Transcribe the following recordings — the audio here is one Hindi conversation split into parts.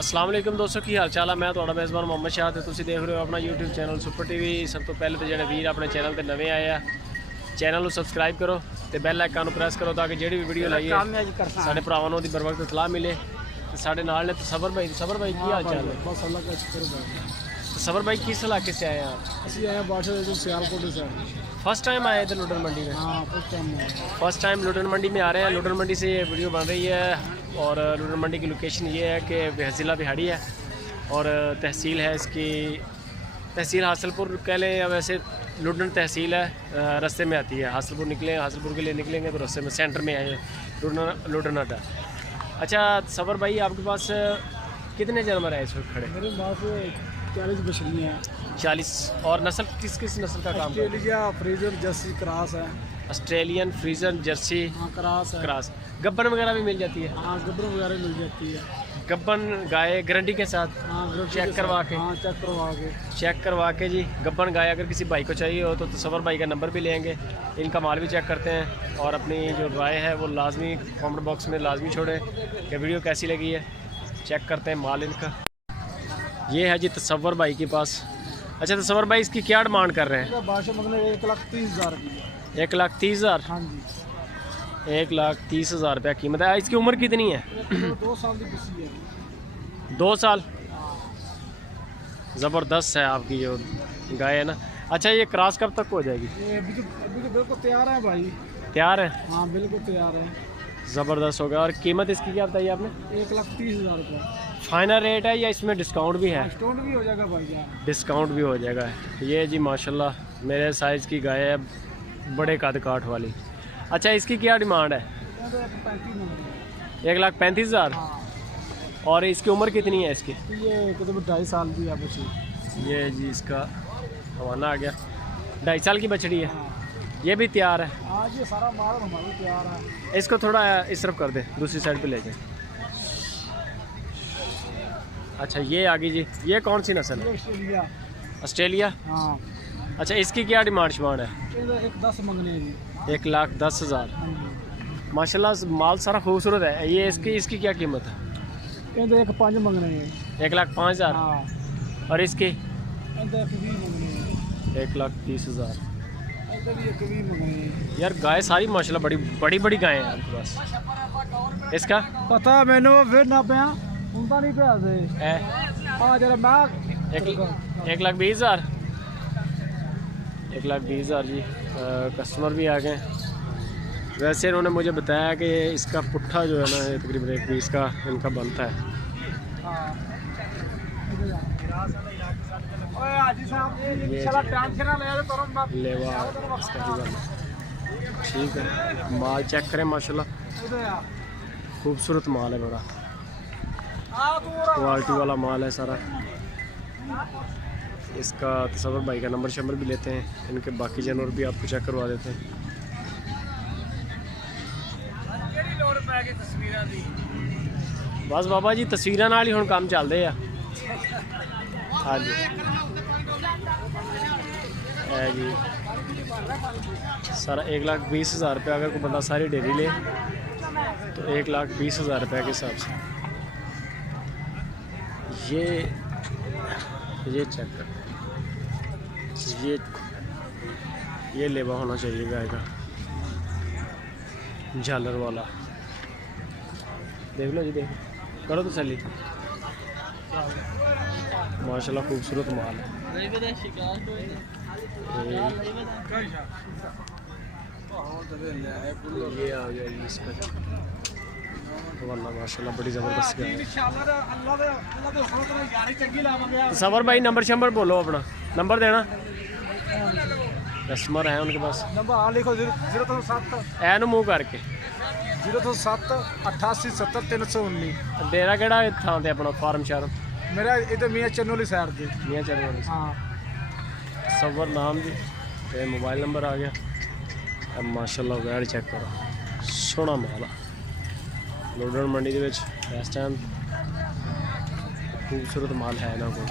अस्सलाम वालेकुम दोस्तों की हाल चाल है। मैं थोड़ा मेज़बान मोहम्मद शाह ते तुसीं देख रहे हो अपना यूट्यूब चैनल सुपर टीवी। सब तो पहले तो जेह्ड़े वीर अपने चैनल ते नवे आए हैं चैनल को सब्सक्राइब करो तो बैल आइकन को प्रेस करो ताकि जेह्ड़ी भी वीडियो लाइए साढ़े भरावां नूं दी बर वक्त इतलाह मिले। तो साढ़े नाल ने तसव्वुर भाई की हाल चाल है? बस अल्लाह का शुक्र है। तसव्वुर भाई किस इलाके से आए हैं आप? ਅਸੀਂ ਆਏ ਬਾਦਸ਼ਾਹ ਦੇ ਸਿਆਲਕੋਟ से। फर्स्ट टाइम आए थे लुडन मंडी में? हाँ फर्स्ट टाइम आए। फर्स्ट टाइम लुडन मंडी में आ रहे हैं। लुडन मंडी से ये वीडियो बन रही है और लुडन मंडी की लोकेशन ये है कि ज़िला बिहाड़ी है और तहसील है इसकी तहसील हासिलपुर कह लें या वैसे लुडन तहसील है। रास्ते में आती है हासिलपुर हासिलपुर के लिए निकलेंगे तो रास्ते में सेंटर में आए लुडन अड्डा। अच्छा सबर भाई आपके पास कितने जानवर है इस वक्त खड़े? मेरे पास 40 बछड़ियाँ हैं। 40। और नस्ल किस किस नस्ल का काम है? ऑस्ट्रेलिया फ्रीजर जर्सी क्रॉस है। ऑस्ट्रेलियन फ्रीजन जर्सी हाँ क्रॉस है। क्रॉस गब्बन वगैरह भी मिल जाती है? हाँ गब्बर वगैरह मिल जाती है। गब्बन गाय गारंटी के साथ? हाँ चेक करवा के? हाँ चेक करवा के जी। गब्बन गाय अगर किसी भाई को चाहिए हो तो तसव्वुर भाई का नंबर भी लेंगे, इनका माल भी चेक करते हैं और अपनी जो राय है वो लाजमी कमेंट बॉक्स में लाजमी छोड़े कि वीडियो कैसी लगी है। चेक करते हैं माल इनका। ये है जी तसव्वुर भाई के पास। अच्छा तसव्वुर भाई इसकी क्या डिमांड कर रहे हैं? बादशाह मगने 1,30,000 रुपये। 1,30,000? हाँ जी 1,30,000 रुपया कीमत है। इसकी उम्र कितनी है? 2 साल की बिस्सी है। 2 साल। ज़बरदस्त है आपकी जो गाय है ना। अच्छा ये क्रॉस कब तक हो जाएगी? ये अभी तो बिल्कुल तैयार है भाई। तैयार है? हाँ बिल्कुल तैयार है। ज़बरदस्त हो गया। और कीमत इसकी क्या बताई आपने? 1,30,000 रुपये फाइनल रेट है या इसमें डिस्काउंट भी है? डिस्काउंट भी हो जाएगा भाई यार। डिस्काउंट भी हो जाएगा। ये जी माशाल्लाह मेरे साइज़ की गाय है, बड़े कद काठ वाली। अच्छा इसकी क्या डिमांड है? 1,35,000। और इसकी उम्र कितनी है इसकी? ये करीब 2.5 साल की है बच्ची। ये जी इसका हवाना आ गया। 2.5 साल की बछड़ी है। ये भी तैयार है? हाँ ये सारा माल हमारा तैयार है। इसको थोड़ा इस तरफ कर दे, दूसरी साइड पे ले जाए। अच्छा ये आगे जी, ये कौन सी नस्ल है? ऑस्ट्रेलिया। ऑस्ट्रेलिया? हाँ। अच्छा इसकी क्या डिमांड शिमांड है? 1,10 मंगने जी। 1,10,000। हाँ जी। माशाल्लाह माल सारा खूबसूरत है। ये इसकी क्या कीमत है? 1,05 मंगने हैं। 1,05,000। हाँ। और इसकी? 1,20 मंगने हैं। 1,30,000। 1,20 मंगने हैं। यार गाय सारी माशाल्लाह बड़ी गाय हैं आपके पास। इसका पता मैंने फिर ना पे उनका नहीं पे आते है? हाँ जरा मैं 1,20,000। 1,20,000 जी। कस्टमर भी आ गए। वैसे इन्होंने मुझे बताया कि इसका पुट्ठा जो है ना तकरीबन 1,20 का इनका बनता है। लेवा इसका भी बनता है। ठीक है माल चेक करें माशाल्लाह खूबसूरत माल है, बड़ा क्वालिटी वाला माल है सारा। इसका तसव्वुर भाई का नंबर शंबर भी लेते हैं, इनके बाकी जानवर भी आपको चेक करवा देते हैं। बस बाबा जी तस्वीर नाल ही हुण काम चलते हैं। हाँ जी है जी सारा 1,20,000 रुपया। अगर कोई बंदा सारी डेयरी ले तो 1,20,000 रुपये के हिसाब से। ये चेक कर, ये लेवा होना चाहिए गाय का, झालर वाला। देख लो जी, देख करो तसल्ली। माशाल्लाह खूबसूरत माल है। ये आ गया जी इसका वल्ला माशाल्लाह बड़ी ज़बरदस्त गाय है। तसव्वुर भाई नंबर शंबर बोलो, अपना नंबर देना। कस्टमर है उनके पास। नंबर लिखो 007 ऐन मुँह करके 007 88 70 319। डेरा केड़ा थां ते अपना फार्म शार्म? मेरा इधर मियाँ चन्नोली साइड से। मियाँ चन्नोली। हाँ तसव्वुर नाम जी ते मोबाइल नंबर आ गया। अब माशाल्लाह वैड़ चेक करो, सोहना माल है। लुडन मंडी के इस टाइम खूबसूरत माल है इन्हों को।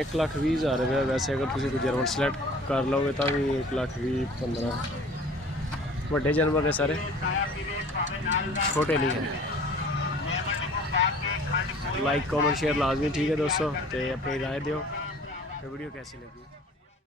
1,20,000 रुपया। वैसे अगर तुम कोई जानवर सिलेक्ट कर लोगे तो भी 1,20,000 15 बड़े जानवर ने सारे, छोटे नहीं हैं। लाइक कमेंट शेयर लाजमी, ठीक है दोस्तों। तो अपनी राय दो कि वीडियो कैसी लगी।